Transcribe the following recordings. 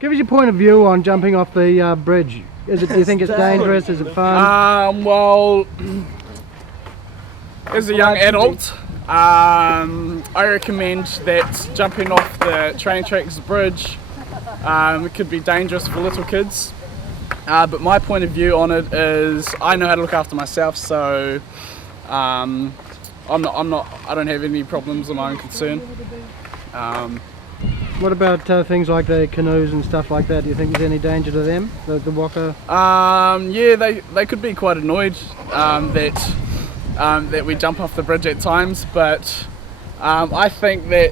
Give us your point of view on jumping off the bridge. Do you think it's dangerous? Is it fun? Well, as a young adult, I recommend that jumping off the train tracks bridge could be dangerous for little kids. But my point of view on it is I know how to look after myself, so I don't have any problems of my own concern. What about things like the canoes and stuff like that? Do you think there's any danger to them, the waka? Yeah, they could be quite annoyed that we jump off the bridge at times, but I think they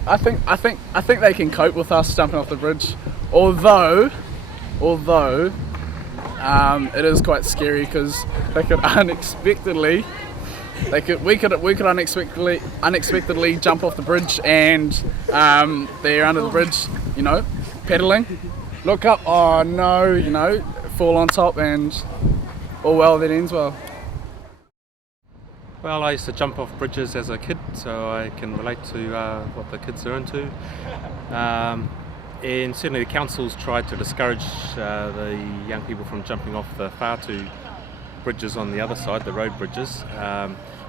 can cope with us jumping off the bridge. Although it is quite scary because they could we could unexpectedly jump off the bridge and they're under the bridge, pedaling, look up, oh no, fall on top, and all well that ends well. Well, I used to jump off bridges as a kid, so I can relate to what the kids are into. And certainly the council's tried to discourage the young people from jumping off the far two bridges on the other side, the road bridges.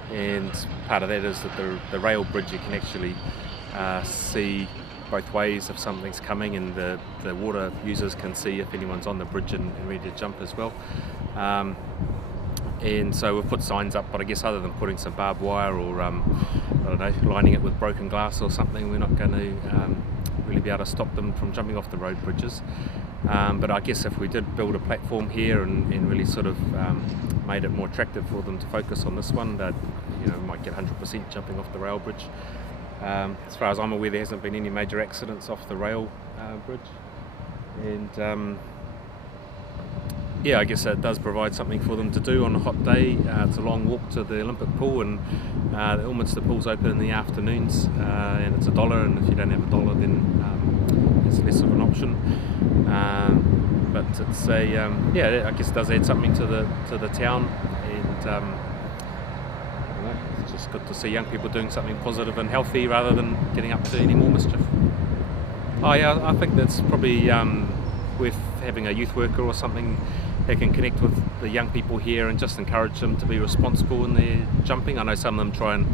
And part of that is that the rail bridge, you can actually see both ways if something's coming, and the water users can see if anyone's on the bridge and ready to jump as well. And so we've put signs up, but I guess other than putting some barbed wire or I don't know, lining it with broken glass or something, we're not going to really be able to stop them from jumping off the road bridges. But I guess if we did build a platform here and really sort of made it more attractive for them to focus on this one, that we might get 100% jumping off the rail bridge. As far as I'm aware, there hasn't been any major accidents off the rail bridge, and yeah, I guess it does provide something for them to do on a hot day. It's a long walk to the Olympic pool, and the pool's open in the afternoons, and it's $1, and if you don't have $1 then it's less of an option. But it's I guess it does add something to the town, and it's just good to see young people doing something positive and healthy rather than getting up to any more mischief. Oh yeah, I think that's probably worth having a youth worker or something that can connect with the young people here and just encourage them to be responsible in their jumping. I know some of them try and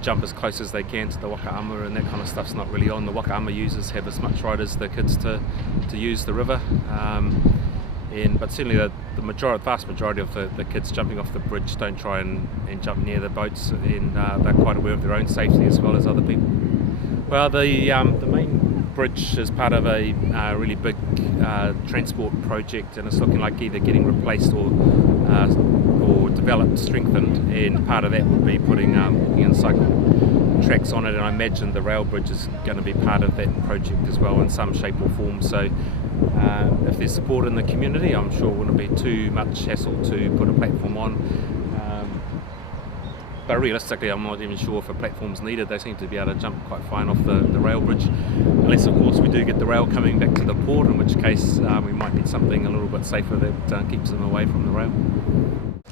jump as close as they can to the waka-ama, and that kind of stuff's not really on. The waka-ama users have as much right as the kids to use the river, but certainly the vast majority of the kids jumping off the bridge don't try and jump near the boats, and they're quite aware of their own safety as well as other people. Well, the main bridge is part of a really big transport project, and it's looking like either getting replaced or developed, strengthened, and part of that would be putting walking and cycle tracks on it, and I imagine the rail bridge is going to be part of that project as well in some shape or form. So if there's support in the community, I'm sure it wouldn't be too much hassle to put a platform on. But realistically, I'm not even sure if a platform's needed. They seem to be able to jump quite fine off the rail bridge, unless of course we do get the rail coming back to the port, in which case we might need something a little bit safer that keeps them away from the rail.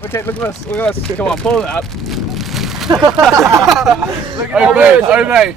Okay, look at this, come on, pull it up. Oh, Obey.